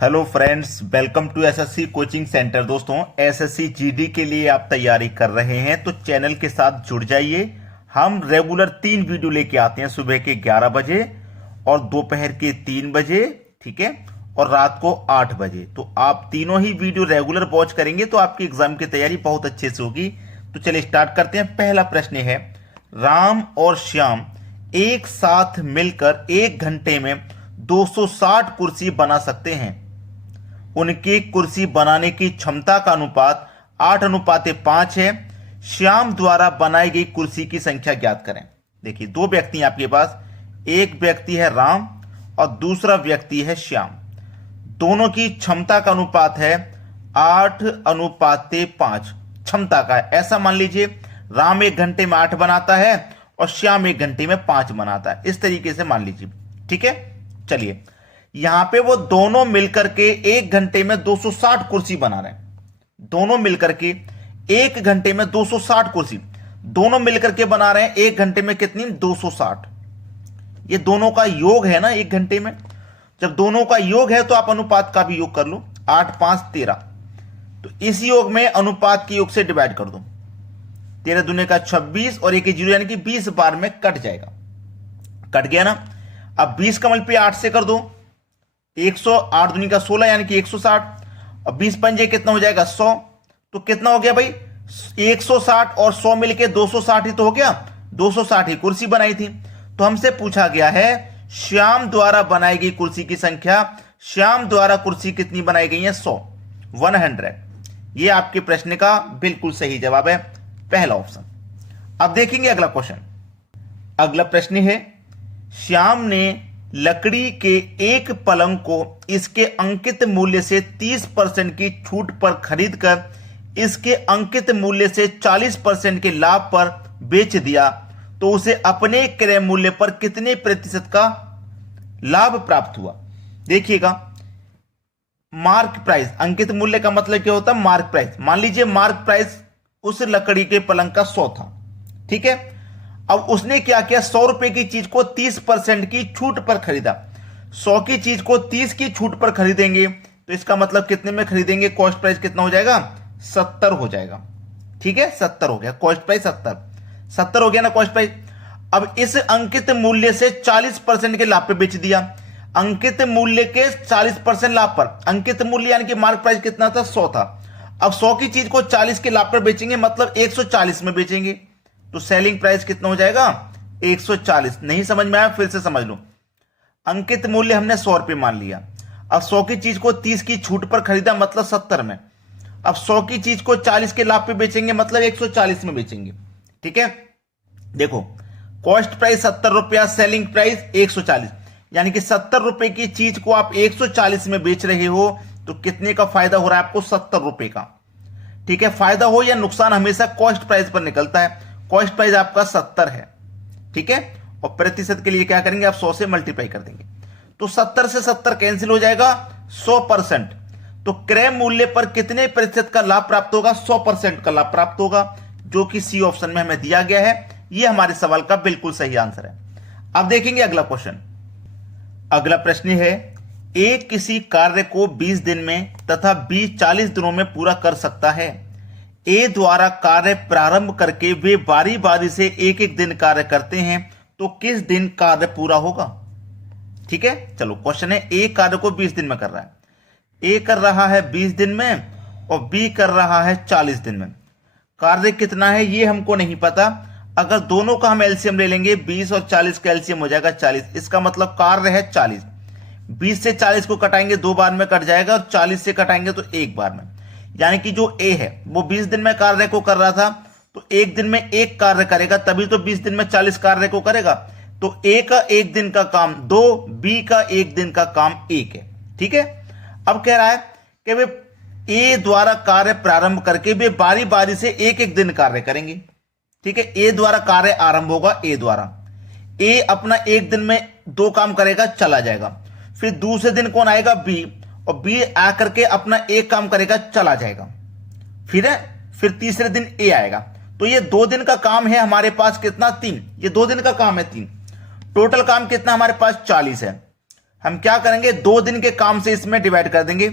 Hello friends, welcome to SSC coaching centre. दोस्तों, SSC GD के लिए आप तैयारी कर रहे हैं तो चैनल के साथ जुड़ जाइए। हम रेगुलर 3 वीडियो लेके आते हैं, सुबह के 11 बजे और दोपहर के 3 बजे, ठीक है, और रात को 8 बजे। तो आप तीनों ही वीडियो रेगुलर वॉच करेंगे तो आपकी एग्जाम की तैयारी बहुत अच्छे से होगी। तो चलिए स्टार्ट करते हैं। पहला प्रश्न है, राम और श्याम एक साथ मिलकर 1 घंटे में 260 कुर्सी बना सकते हैं। उनकी कुर्सी बनाने की क्षमता का अनुपात 8:5 है। श्याम द्वारा बनाई गई कुर्सी की संख्या ज्ञात करें। देखिए, 2 व्यक्ति हैं आपके पास, एक व्यक्ति है राम और दूसरा व्यक्ति है श्याम। दोनों की क्षमता का अनुपात है 8:5 क्षमता का है। ऐसा मान लीजिए, राम 1 घंटे में 8 बनाता है और श्याम 1 घंटे में 5 बनाता है। इस तरीके से मान लीजिए, ठीक है। चलिए, यहां पे वो दोनों मिलकर के 1 घंटे में 260 कुर्सी बना रहे हैं। दोनों मिलकर के 1 घंटे में 260 कुर्सी दोनों मिलकर के बना रहे हैं। 1 घंटे में कितनी? 260। ये दोनों का योग है ना 1 घंटे में। जब दोनों का योग है तो आप अनुपात का भी योग कर लो। 8 5 13, तो इस योग में अनुपात के योग से डिवाइड कर दो। 13 दूने का 26 और 1 0 यानी कि 20 बार में कट जाएगा। कट गया ना। अब 20 का मल्टीप्लाई 8 से कर दो। 108 दूनी का 16 यानी कि 160 और 20 पंजे कितना हो जाएगा? 100। तो कितना हो गया भाई? 160 और 100 मिलके 260 ही तो हो गया। 260 ही कुर्सी बनाई थी। तो हमसे पूछा गया है श्याम द्वारा बनाई गई कुर्सी की संख्या। श्याम द्वारा कुर्सी कितनी बनाई गई है? 100। ये आपके प्रश्न का बिल्कुल सही जवाब है, पहला ऑप्शन। अब देखेंगे अगला क्वेश्चन। अगला प्रश्न है, श्याम ने लकड़ी के एक पलंग को इसके अंकित मूल्य से 30% की छूट पर खरीदकर इसके अंकित मूल्य से 40% के लाभ पर बेच दिया तो उसे अपने क्रय मूल्य पर कितने प्रतिशत का लाभ प्राप्त हुआ? देखिएगा, मार्क प्राइस, अंकित मूल्य का मतलब क्या होता है? Mark price. मान लीजिए मार्क प्राइस उस लकड़ी के पलंग का 100 था, ठीक है। अब उसने क्या किया? 100 रुपए की चीज को 30% की छूट पर खरीदा। 100 की चीज को 30 की छूट पर खरीदेंगे तो इसका मतलब कितने में खरीदेंगे? कॉस्ट प्राइस कितना हो जाएगा? 70 हो जाएगा, ठीक है। 70 हो गया कॉस्ट प्राइस। 70 हो गया ना कॉस्ट प्राइस। अब इस अंकित मूल्य से 40% के लाभ पे बेच दिया। अंकित मूल्य के 40% लाभ पर, अंकित मूल्य यानी कि मार्क प्राइस कितना था? 100 था। अब 100 की चीज को 40 के लाभ पर बेचेंगे, मतलब 140 में बेचेंगे। तो सेलिंग प्राइस कितना हो जाएगा? 140। नहीं समझ में आया? फिर से समझ लो। अंकित मूल्य हमने 100 रुपए मान लिया। अब 100 की चीज को 30 की छूट पर खरीदा, मतलब 70 में। अब 100 की चीज को 40 के लाभ पे बेचेंगे, मतलब 140 में बेचेंगे, ठीक है। देखो, कॉस्ट प्राइस 70 रुपया, सेलिंग प्राइस 140, यानी कि 70 रुपए की चीज को आप 140 में बेच रहे हो तो कितने का फायदा हो रहा है आपको? 70 रुपए का, ठीक है। फायदा हो या नुकसान हमेशा कॉस्ट प्राइस पर निकलता है। कॉस्ट प्राइस आपका 70 है, ठीक है। और प्रतिशत के लिए क्या करेंगे? आप 100 से मल्टीप्लाई कर देंगे तो 70 से 70 कैंसिल हो जाएगा, 100%। तो क्रय मूल्य पर कितने प्रतिशत का लाभ प्राप्त होगा? 100% का लाभ प्राप्त होगा, जो कि सी ऑप्शन में हमें दिया गया है। यह हमारे सवाल का बिल्कुल सही आंसर है। अब देखेंगे अगला क्वेश्चन। अगला प्रश्न है, ए किसी कार्य को 20 दिन में तथा बी 40 दिनों में पूरा कर सकता है। ए द्वारा कार्य प्रारंभ करके वे बारी बारी से एक एक दिन कार्य करते हैं, तो किस दिन कार्य पूरा होगा? ठीक है, चलो क्वेश्चन है, ए कार्य को 20 दिन में कर रहा है। ए कर रहा है 20 दिन में और बी कर रहा है 40 दिन में। कार्य कितना है ये हमको नहीं पता। अगर दोनों का हम एलसीएम ले लेंगे, 20 और 40 का एलसीएम हो जाएगा 40। इसका मतलब कार्य है 40। 20 से 40 को कटाएंगे 2 बार में कट जाएगा और 40 से कटाएंगे तो 1 बार में। यानी कि जो ए है वो 20 दिन में कार्य को कर रहा था, तो 1 दिन में 1 कार्य करेगा, तभी तो 20 दिन में 40 कार्य को करेगा। तो ए का 1 दिन का काम 2, बी का 1 दिन का काम 1 है, ठीक है। अब कह रहा है कि वे ए द्वारा कार्य प्रारंभ करके वे बारी बारी से एक एक दिन कार्य करेंगे, ठीक है। ए द्वारा कार्य आरंभ होगा, ए द्वारा। ए अपना 1 दिन में 2 काम करेगा, चला जाएगा। फिर दूसरे दिन कौन आएगा? बी, और बी आकर के अपना 1 काम करेगा, चला जाएगा। फिर तीसरे दिन ए आएगा। तो ये 2 दिन का काम है हमारे पास कितना? 3। ये 2 दिन का काम है 3। टोटल काम कितना हमारे पास? 40 है। हम क्या करेंगे, 2 दिन के काम से इसमें डिवाइड कर देंगे।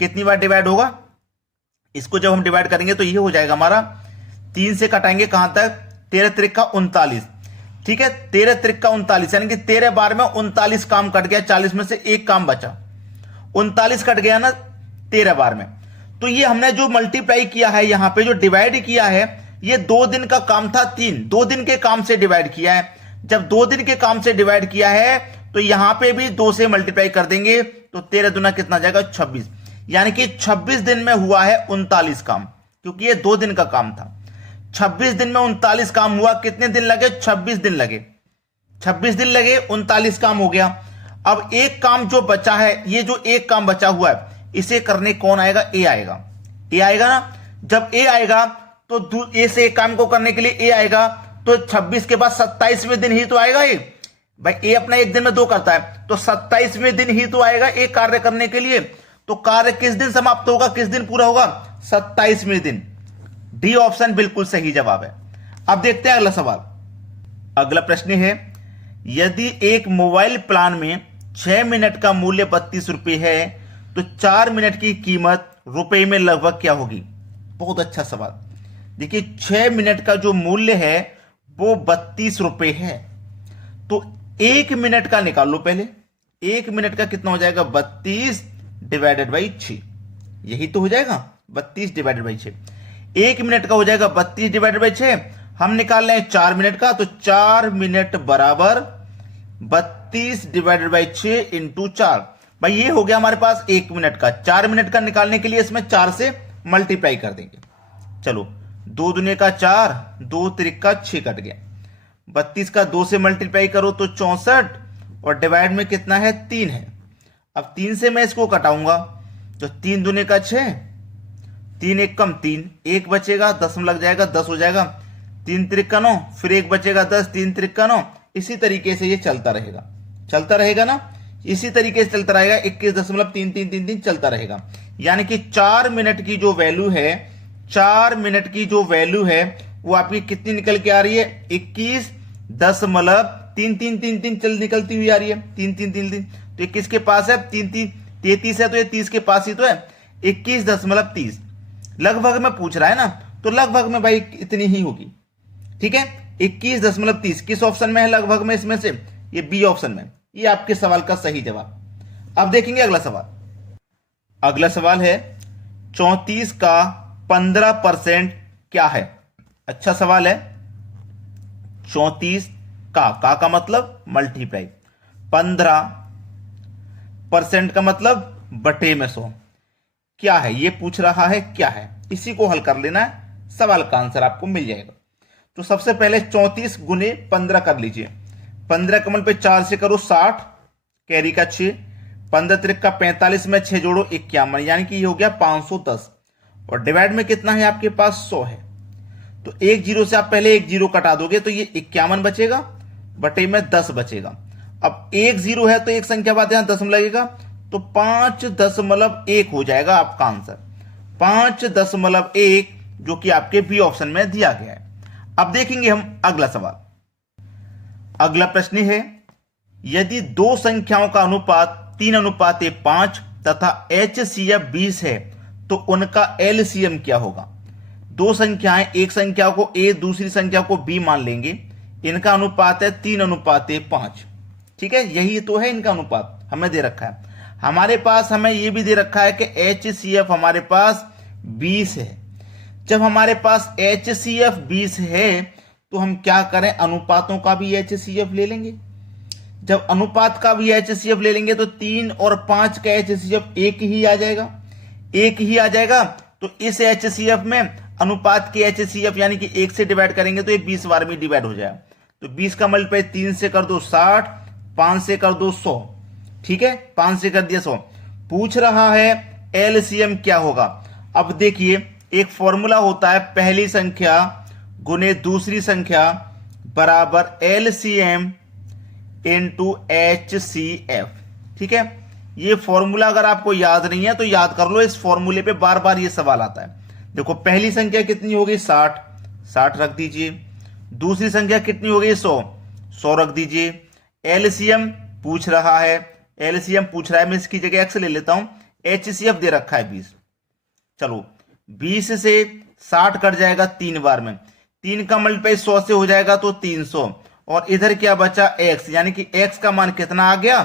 कितनी बार डिवाइड होगा, इसको जब हम डिवाइड करेंगे तो ये हो जाएगा हमारा 3 से कटाएंगे कहां तक, 13 त्रिक 39। ठीक है, 13 त्रिक 39 यानी कि 13 बार में 39 काम कट गया, 40 में से एक काम बचा, 39 कट गया ना 13 बार में। तो ये हमने जो मल्टीप्लाई किया है, यहां पे जो डिवाइड किया है, ये 2 दिन का काम था, 2 दिन के काम से डिवाइड किया है। जब 2 दिन के काम से डिवाइड किया है तो यहां पे भी 2 से मल्टीप्लाई कर देंगे तो 13 दूना कितना जाएगा, 26। यानी कि 26 दिन में हुआ है 39 काम, क्योंकि ये 2 दिन का काम था। 26 दिन में 39 काम हुआ। कितने दिन लगे, 26 दिन लगे। 26 दिन लगे, 39 काम हो गया। अब एक काम जो बचा है, ये जो एक काम बचा हुआ है, इसे करने कौन आएगा, ए आएगा। ए आएगा ना, जब ए आएगा तो ए से एक काम को करने के लिए ए आएगा, तो 26 के बाद 27वें दिन ही तो आएगा ये। भाई ए अपना एक दिन में 2 करता है, तो 27वें दिन ही तो आएगा एक कार्य करने के लिए। तो कार्य किस दिन समाप्त होगा, किस दिन पूरा होगा, 27वें दिन। डी ऑप्शन बिल्कुल सही जवाब है। अब देखते हैं अगला सवाल। अगला प्रश्न है, यदि एक मोबाइल प्लान में 6 मिनट का मूल्य 32 रुपए है तो 4 मिनट की कीमत रुपए में लगभग क्या होगी। बहुत अच्छा सवाल। देखिए 6 मिनट का जो मूल्य है वो 32 रुपए है, तो 1 मिनट का निकाल लो पहले। 1 मिनट का कितना हो जाएगा, 32 डिवाइडेड बाई 6, यही तो हो जाएगा 32 डिवाइडेड बाई 6। 1 मिनट का हो जाएगा 32 डिवाइडेड बाई 6। हम निकाल रहे हैं 4 मिनट का, तो 4 मिनट बराबर 32 डिवाइडेड बाई 6 इंटू 4। भाई ये हो गया हमारे पास 1 मिनट का। 4 मिनट का निकालने के लिए इसमें 4 से मल्टीप्लाई कर देंगे। चलो 2 दूने का 4, 2 त्रिक का 6 कट गया। 32 का 2 से मल्टीप्लाई करो तो 64, और डिवाइड में कितना है, 3 है। अब 3 से मैं इसको कटाऊंगा तो 3 दूने का 6, 3 एक कम 3, 1 बचेगा, 10 में लग जाएगा, 10 हो जाएगा। 3 त्रिक का 9, फिर 1 बचेगा 10, 3 त्रिक का 9। इसी तरीके से ये चलता रहेगा, चलता रहेगा ना, इसी तरीके से चलता रहेगा। 21.3333 चलता रहेगा। यानी कि 4 मिनट की जो वैल्यू है, 4 मिनट की जो वैल्यू है वो आपकी कितनी निकल के आ रही है, 21.3333 चल निकलती हुई आ रही है। 3333 तो 21 के पास है, 33 है तो ये 30 के पास ही तो है। 21.30 लगभग में पूछ रहा है ना, तो लगभग में भाई इतनी ही होगी। ठीक है, 21.30 किस ऑप्शन में है लगभग में, इसमें से ये बी ऑप्शन में। ये आपके सवाल का सही जवाब। अब देखेंगे अगला सवाल। अगला सवाल है 34 का 15% क्या है। अच्छा सवाल है। 34 का मतलब मल्टीप्लाई, 15% का मतलब बटे में 100। क्या है ये पूछ रहा है, क्या है, इसी को हल कर लेना है, सवाल का आंसर आपको मिल जाएगा। तो सबसे पहले 34 गुने 15 कर लीजिए। 15 कमल पे 4 से करो 60, कैरी का 6, 15 त्रिक का 45 में 6 जोड़ो 51, यानी कि ये हो गया 510। और डिवाइड में कितना है आपके पास, 100 है। तो एक जीरो से आप पहले एक जीरो कटा दोगे तो ये 51 बचेगा, बटे में 10 बचेगा। अब एक जीरो है तो एक संख्या बाद यहां 10 लगेगा, तो 5.1 हो जाएगा आपका आंसर। 5.1 जो कि आपके बी ऑप्शन में दिया गया है। अब देखेंगे हम अगला सवाल। अगला प्रश्न है, यदि 2 संख्याओं का अनुपात 3:5 तथा HCF 20 है तो उनका LCM क्या होगा। 2 संख्याएं, एक संख्या को A दूसरी संख्या को B मान लेंगे, इनका अनुपात है 3:5। ठीक है, यही तो है इनका अनुपात हमें दे रखा है। हमारे पास हमें यह भी दे रखा है कि HCF हमारे पास 20 है। जब हमारे पास HCF 20 है तो हम क्या करें, अनुपातों का भी HCF ले लेंगे। जब अनुपात का भी HCF ले लेंगे तो 3 और 5 का HCF एक ही आ जाएगा, एक ही आ जाएगा। तो इस HCF में अनुपात के HCF यानी कि 1 से डिवाइड करेंगे तो ये 20 बार में डिवाइड हो जाएगा। तो 20 का मल्टीप्लाई 3 से कर दो 60, 5 से कर दो 100। ठीक है, 5 से कर दिया 100। पूछ रहा है LCM क्या होगा। अब देखिए एक फॉर्मूला होता है, पहली संख्या गुने दूसरी संख्या बराबर LCM इनटू HCF। ठीक है, ये फॉर्मूला अगर आपको याद नहीं है तो याद कर लो, इस फॉर्मूले पे बार बार ये सवाल आता है। देखो पहली संख्या कितनी होगी, 60 रख दीजिए। दूसरी संख्या कितनी होगी, 100 रख दीजिए। LCM पूछ रहा है, एलसीएम पूछ रहा है, मैं इसकी जगह एक्स ले लेता हूं। एचसीएफ दे रखा है 20। चलो 20 से 60 कट जाएगा 3 बार में, 3 का मल्टीप्लाई 100 से हो जाएगा तो 300, और इधर क्या बचा एक्स, यानी कि एक्स का मान कितना आ गया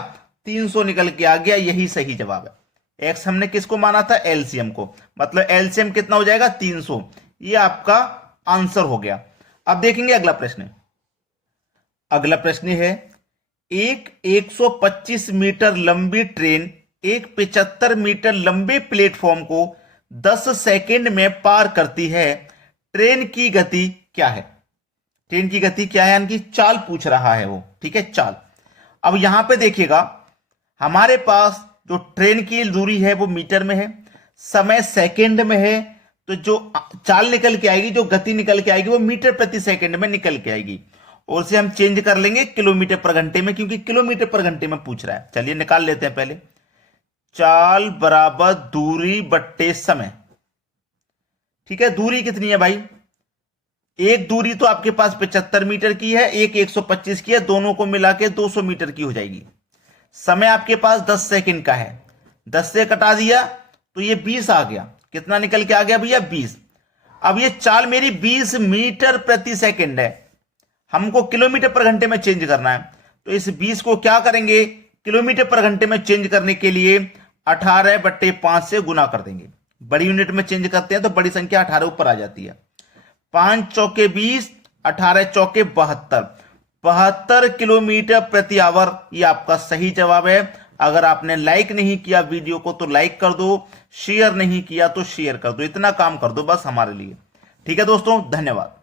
300 निकल के आ गया। यही सही जवाब है। एक्स हमने किसको माना था, एलसीएम को, मतलब एलसीएम कितना हो जाएगा 300। ये आपका आंसर हो गया। अब देखेंगे अगला प्रश्न। अगला प्रश्न है, एक 125 मीटर लंबी ट्रेन एक 75 मीटर लंबे प्लेटफॉर्म को 10 सेकंड में पार करती है। ट्रेन की गति क्या है? ट्रेन की गति क्या है, यानी कि चाल पूछ रहा है वो, ठीक है, चाल। अब यहां पे देखिएगा, हमारे पास जो ट्रेन की दूरी है वो मीटर में है, समय सेकंड में है, तो जो चाल निकल के आएगी, जो गति निकल के आएगी वो मीटर प्रति सेकंड में निकल के आएगी, और उसे हम चेंज कर लेंगे किलोमीटर पर घंटे में, क्योंकि किलोमीटर पर घंटे में पूछ रहा है। चलिए निकाल लेते हैं पहले। चाल बराबर दूरी बट्टे समय, ठीक है। दूरी कितनी है भाई, एक दूरी तो आपके पास 75 मीटर की है, एक 125 की है, दोनों को मिला के 200 मीटर की हो जाएगी। समय आपके पास 10 सेकंड का है, 10 से कटा दिया तो ये 20 आ गया। कितना निकल के आ गया भैया 20। अब ये चाल मेरी 20 मीटर प्रति सेकंड है, हमको किलोमीटर पर घंटे में चेंज करना है, तो इस 20 को क्या करेंगे, किलोमीटर पर घंटे में चेंज करने के लिए 18/5 से गुना कर देंगे। बड़ी यूनिट में चेंज करते हैं तो बड़ी संख्या 18 ऊपर आ जाती है। 5 चौके 20, 18 चौके 72, 72 किलोमीटर प्रति आवर। ये आपका सही जवाब है। अगर आपने लाइक नहीं किया वीडियो को तो लाइक कर दो, शेयर नहीं किया तो शेयर कर दो, इतना काम कर दो बस हमारे लिए, ठीक है दोस्तों। धन्यवाद।